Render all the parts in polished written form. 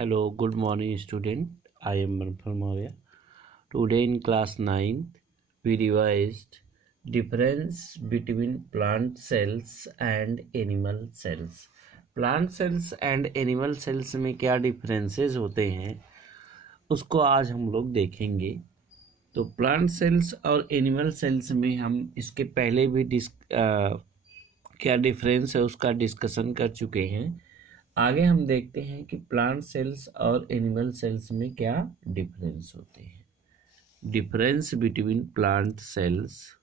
Hello, good morning student. I am Manfal Maurya. Today in class 9th, we revised difference between plant cells and animal cells. Plant cells and animal cells में क्या differences होते हैं उसको आज हम लोग देखेंगे। तो प्लांट सेल्स और एनिमल सेल्स में हम इसके पहले भी क्या डिफरेंस है उसका डिस्कशन कर चुके हैं। आगे हम देखते हैं कि प्लांट सेल्स और एनिमल सेल्स में क्या डिफरेंस होते हैं। Difference between plant cells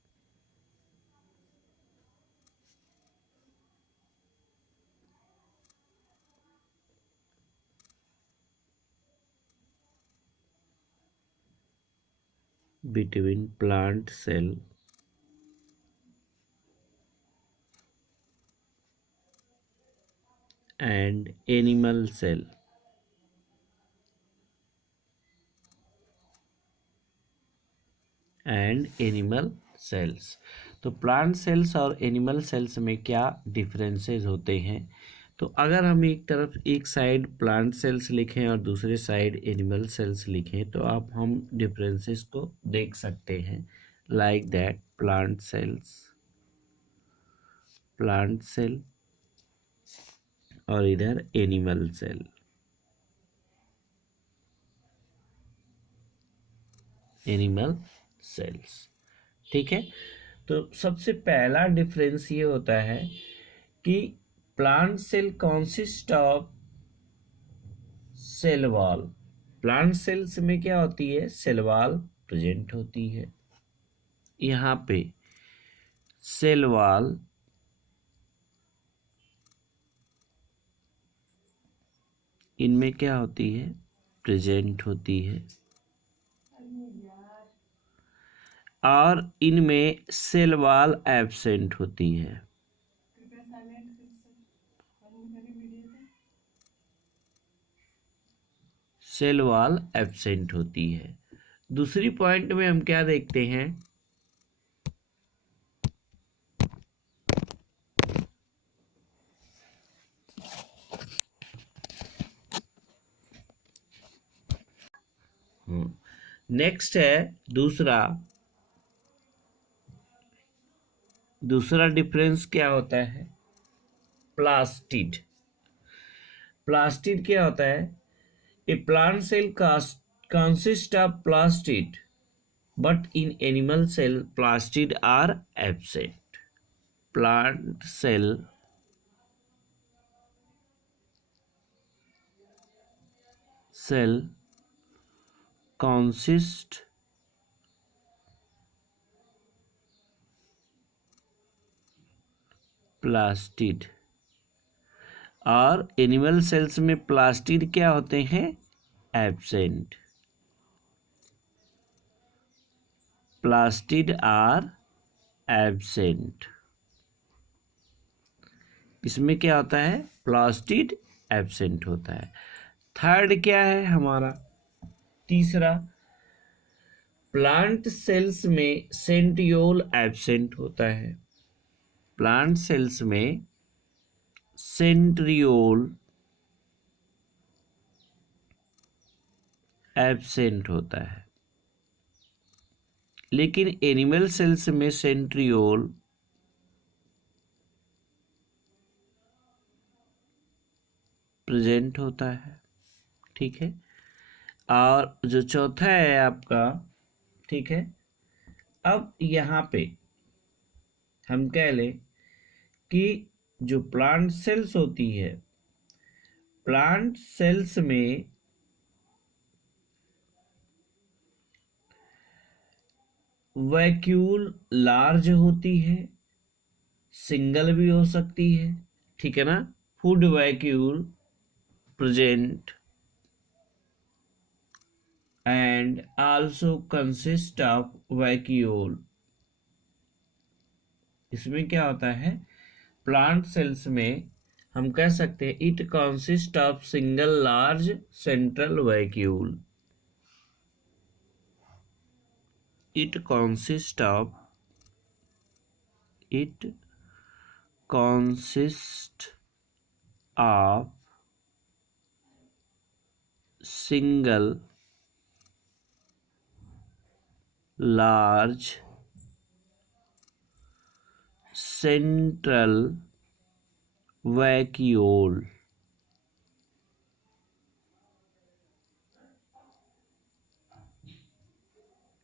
between plant cell and animal cell. And animal cells. तो प्लांट सेल्स और एनिमल सेल्स में क्या डिफरेंसेस होते हैं। तो अगर हम एक साइड प्लांट सेल्स लिखें और दूसरे साइड एनिमल सेल्स लिखें तो आप हम डिफरेंसेस को देख सकते हैं। लाइक दैट प्लांट सेल और इधर एनिमल सेल। एनिमल सेल्स, ठीक है। तो सबसे पहला डिफरेंस ये होता है कि plant cell consist of cell wall. Plant cells में क्या होती है, सेल वॉल प्रेजेंट होती है। यहाँ पे सेल वॉल इनमें क्या होती है, प्रेजेंट होती है, और इनमें सेल वॉल एब्सेंट होती है। सेल वॉल एब्सेंट होती है। दूसरी पॉइंट में हम क्या देखते हैं, नेक्स्ट है दूसरा डिफरेंस क्या होता है, प्लास्टिड। प्लास्टिड क्या होता है, a plant cell consist of plastid but in animal cell plastid are absent. Plant cell consist plastid, और एनिमल सेल्स में प्लास्टिड क्या होते हैं, एब्सेंट। Plastid are absent. इसमें क्या होता है, प्लास्टिड एब्सेंट होता है। थर्ड क्या है हमारा, तीसरा, प्लांट सेल्स में सेंट्रियोल एब्सेंट होता है। प्लांट सेल्स में सेंट्रियोल एब्सेंट होता है, लेकिन एनिमल सेल्स में सेंट्रियोल प्रेजेंट होता है, ठीक है। और जो चौथा है आपका, ठीक है, अब यहाँ पे हम कह लें कि जो प्लांट सेल्स होती है, प्लांट सेल्स में वैक्यूल लार्ज होती है, सिंगल भी हो सकती है, ठीक है ना। Food vacuole present and also consist of vacuole। इसमें क्या होता है, प्लांट सेल्स में हम कह सकते हैं it consist of single large central vacuole. It consist of single large central vacuole।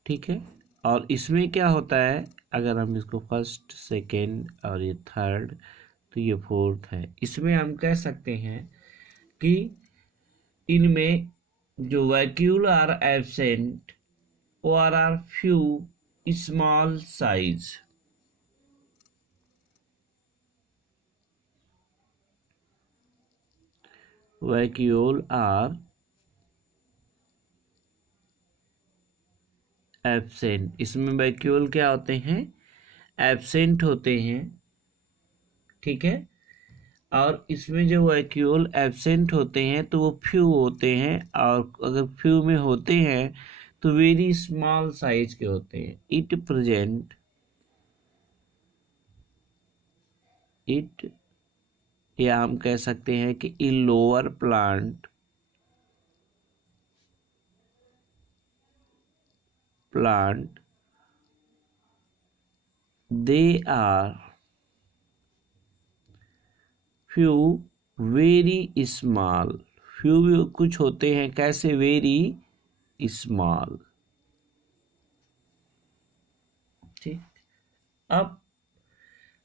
ठीक है, और इसमें क्या होता है, अगर हम इसको फर्स्ट सेकेंड और ये थर्ड तो ये फोर्थ है, इसमें हम कह सकते हैं कि इनमें जो वैक्यूल आर एब्सेंट और are few small size. Vacuole are absent, इसमें वैक्यूल क्या होते हैं, एब्सेंट होते हैं। ठीक है, और इसमें जो वैक्यूल एब्सेंट होते हैं तो वो फ्यू होते हैं, और अगर फ्यू में होते हैं तो वेरी स्मॉल साइज के होते हैं। इट या हम कह सकते हैं कि in lower plant they are few very small. Few भी कुछ होते हैं कैसे, वेरी स्मॉल। ठीक, अब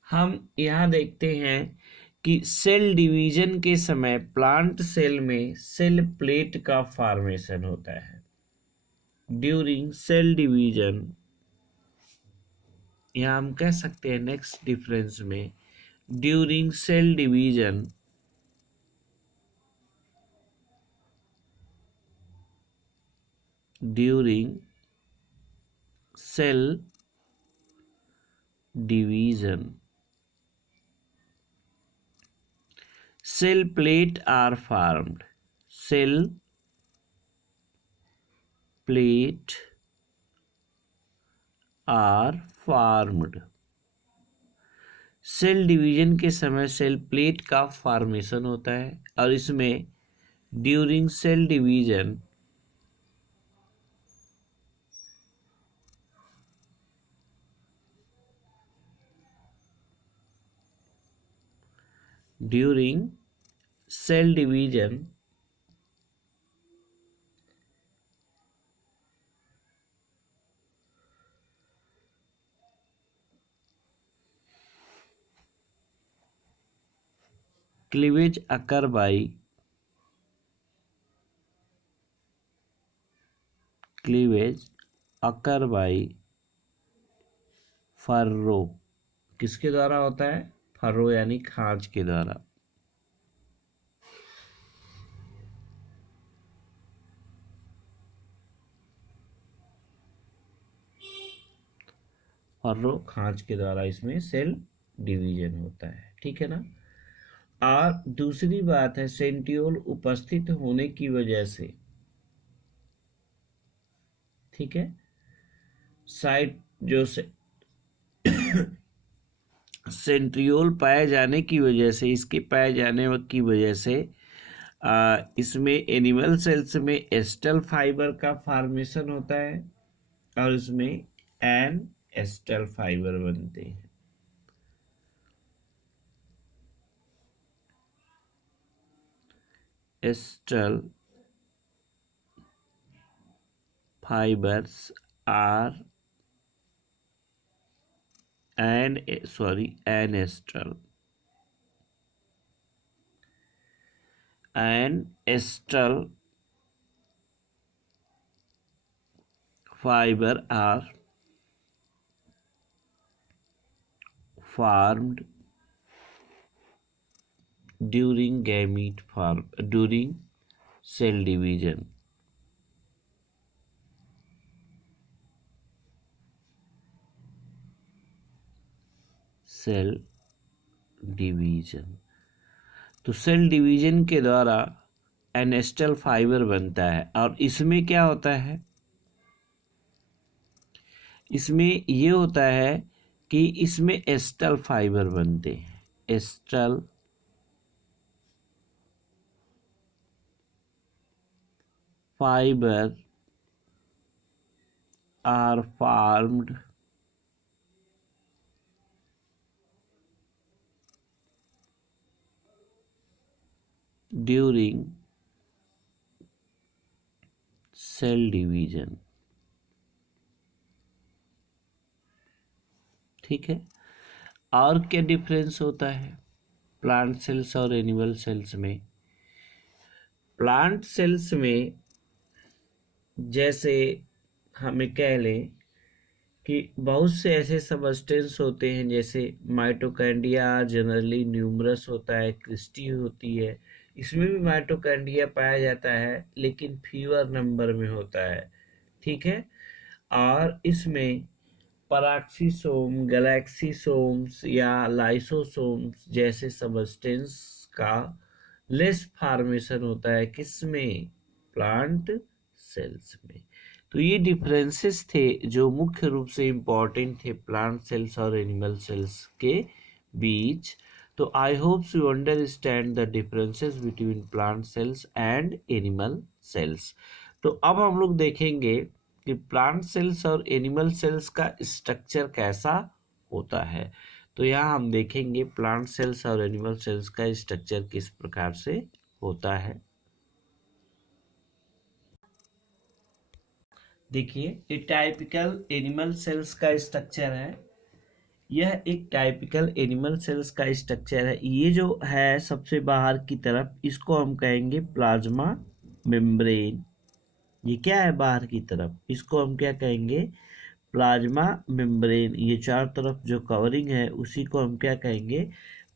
हम यहाँ देखते हैं कि सेल डिवीजन के समय प्लांट सेल में सेल प्लेट का फॉर्मेशन होता है। ड्यूरिंग सेल डिवीजन, यहाँ हम कह सकते हैं नेक्स्ट डिफरेंस में, during cell division cell plate are formed। cell plate are formed। Cell division के समय सेल प्लेट का फॉर्मेशन होता है, और इसमें during cell division cleavage occur by furrow. किसके द्वारा होता है, फर्रो यानी खांच के द्वारा। फर्रो खांच के द्वारा इसमें सेल डिवीजन होता है। ठीक है ना। और दूसरी बात है, सेंट्रियोल उपस्थित होने की वजह से, ठीक है, साइट जो से सेंट्रियोल पाए जाने की वजह से, इसके पाए जाने की वजह से इसमें एनिमल सेल्स में एस्टल फाइबर का फॉर्मेशन होता है, और इसमें एन एस्टल फाइबर बनते हैं। Astral fibres are ancestral fiber are formed during cell division। Cell division, तो सेल डिवीजन के द्वारा एनेस्टल फाइबर बनता है, और इसमें क्या होता है, इसमें ये होता है कि इसमें एस्टल फाइबर बनते हैं। Astral fiber are formed during cell division. ठीक है, और क्या डिफरेंस होता है प्लांट सेल्स और एनिमल सेल्स में? प्लांट सेल्स में जैसे हमें कह लें कि बहुत से ऐसे सबस्टेंस होते हैं, जैसे माइटोकॉन्ड्रिया जनरली न्यूमरस होता है, क्रिस्टी होती है, इसमें भी माइटोकॉन्ड्रिया पाया जाता है लेकिन फीवर नंबर में होता है। ठीक है, और इसमें पराक्सीसोम, गैलेक्सीसोम्स या लाइसोसोम्स जैसे सबस्टेंस का लेस फॉर्मेशन होता है, किसमें? प्लांट सेल्स में। तो ये डिफरेंसेस थे जो मुख्य रूप से इम्पॉर्टेंट थे प्लांट सेल्स और एनिमल सेल्स के बीच। तो I hope you understand the differences between plant cells and animal cells. तो अब हम लोग देखेंगे कि प्लांट सेल्स और एनिमल सेल्स का स्ट्रक्चर कैसा होता है। तो यहाँ हम देखेंगे प्लांट सेल्स और एनिमल सेल्स का स्ट्रक्चर किस प्रकार से होता है। देखिए, ये टाइपिकल एनिमल सेल्स का स्ट्रक्चर है। यह एक टाइपिकल एनिमल सेल्स का स्ट्रक्चर है। ये जो है सबसे बाहर की तरफ, इसको हम कहेंगे प्लाज्मा मेम्ब्रेन। ये क्या है बाहर की तरफ, इसको हम क्या कहेंगे? Plasma membrane. ये चारों तरफ जो कवरिंग है उसी को हम क्या कहेंगे?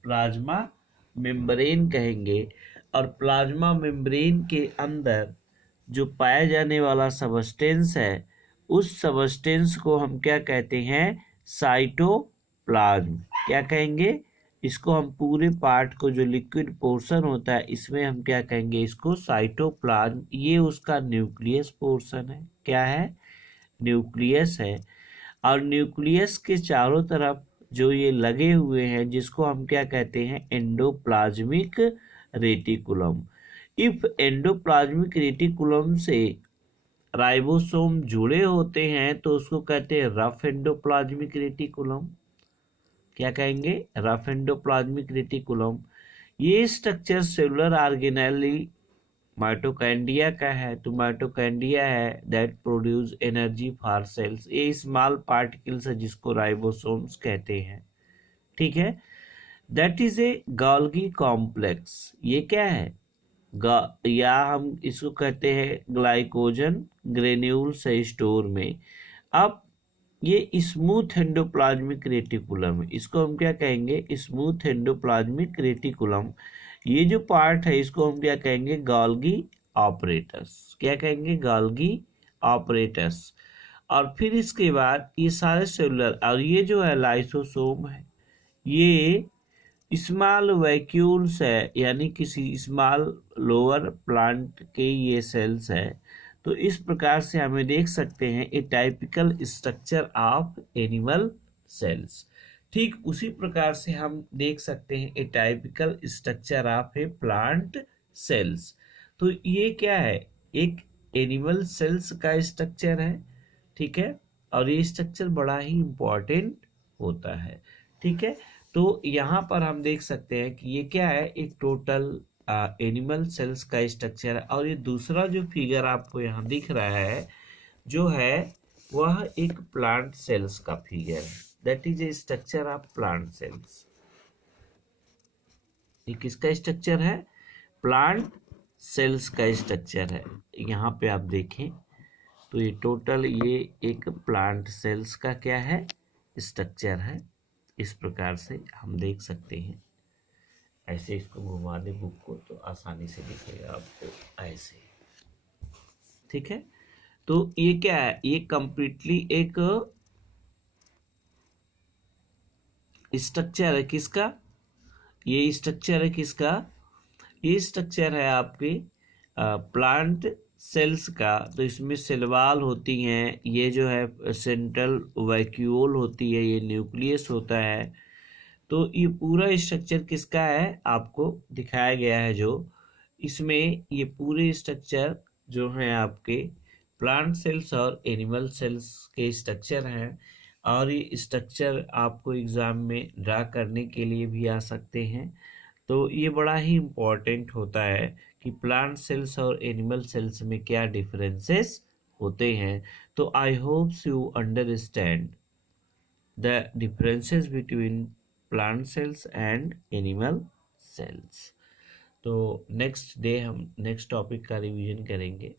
प्लाज्मा मेम्ब्रेन कहेंगे। और प्लाज्मा मेम्ब्रेन के अंदर जो पाया जाने वाला सबस्टेंस है, उस सबस्टेंस को हम क्या कहते हैं? साइटोप्लाज्म। क्या कहेंगे? इसको हम पूरे पार्ट को, जो लिक्विड पोर्शन होता है, इसमें हम क्या कहेंगे? इसको साइटोप्लाज्म। ये उसका न्यूक्लियस पोर्शन है। क्या है? न्यूक्लियस है। और न्यूक्लियस के चारों तरफ जो ये लगे हुए हैं, जिसको हम क्या कहते हैं? Endoplasmic reticulum. If endoplasmic reticulum से राइबोसोम जुड़े होते हैं तो उसको कहते हैं रफ एंडोप्लाज्मिक रेटिकुलम। क्या कहेंगे? Rough endoplasmic reticulum. ये स्ट्रक्चर सेलुलर ऑर्गेनेली माइटोकॉन्ड्रिया का है। तो माइटोकॉन्ड्रिया है that produce energy for cells. ये स्मॉल पार्टिकल्स है जिसको राइबोसोम्स कहते हैं। ठीक है, that is a Golgi complex. ये क्या है? या हम इसको कहते हैं ग्लाइकोजन ग्रेन्यूल्स है स्टोर में। अब ये स्मूथ एंडोप्लाज्मिक रेटिकुलम है, इसको हम क्या कहेंगे? Smooth endoplasmic reticulum. ये जो पार्ट है इसको हम क्या कहेंगे? Golgi apparatus. क्या कहेंगे? Golgi apparatus. और फिर इसके बाद ये सारे सेलुलर, और ये जो है लाइसोसोम है, ये स्मॉल वैक्यूल्स है, यानी किसी स्मॉल लोअर प्लांट के ये सेल्स है। तो इस प्रकार से हमें देख सकते हैं a typical structure of animal cells. ठीक उसी प्रकार से हम देख सकते हैं a typical structure of a plant cells. तो ये क्या है? एक एनिमल सेल्स का स्ट्रक्चर है। ठीक है, और ये स्ट्रक्चर बड़ा ही इम्पोर्टेंट होता है। ठीक है, तो यहाँ पर हम देख सकते हैं कि ये क्या है? एक टोटल एनिमल सेल्स का स्ट्रक्चर है। और ये दूसरा जो फिगर आपको यहाँ दिख रहा है जो है, वह एक प्लांट सेल्स का फिगर है। That is A structure of plant cells. ये किसका स्ट्रक्चर है? प्लांट सेल्स का स्ट्रक्चर है। यहाँ पे आप देखें तो ये टोटल ये एक प्लांट सेल्स का क्या है? स्ट्रक्चर है। इस प्रकार से हम देख सकते हैं। ऐसे इसको घुमा दे बुक को तो आसानी से दिखेगा आपको, ऐसे। ठीक है, तो ये क्या है? ये कंप्लीटली एक स्ट्रक्चर है। किसका? ये स्ट्रक्चर है किसका? ये स्ट्रक्चर है आपके प्लांट सेल्स का। तो इसमें सेलवाल होती हैं, ये जो है सेंट्रल वैक्यूल होती है, ये न्यूक्लियस होता है। तो ये पूरा स्ट्रक्चर किसका है? आपको दिखाया गया है। जो इसमें ये पूरे स्ट्रक्चर जो हैं आपके प्लांट सेल्स और एनिमल सेल्स के स्ट्रक्चर हैं, और ये स्ट्रक्चर आपको एग्ज़ाम में ड्रा करने के लिए भी आ सकते हैं। तो ये बड़ा ही इम्पोर्टेंट होता है कि प्लांट सेल्स और एनिमल सेल्स में क्या डिफरेंसेस होते हैं। तो आई hopes you understand the differences between plant cells and animal cells. तो नेक्स्ट डे हम नेक्स्ट टॉपिक का रिवीजन करेंगे।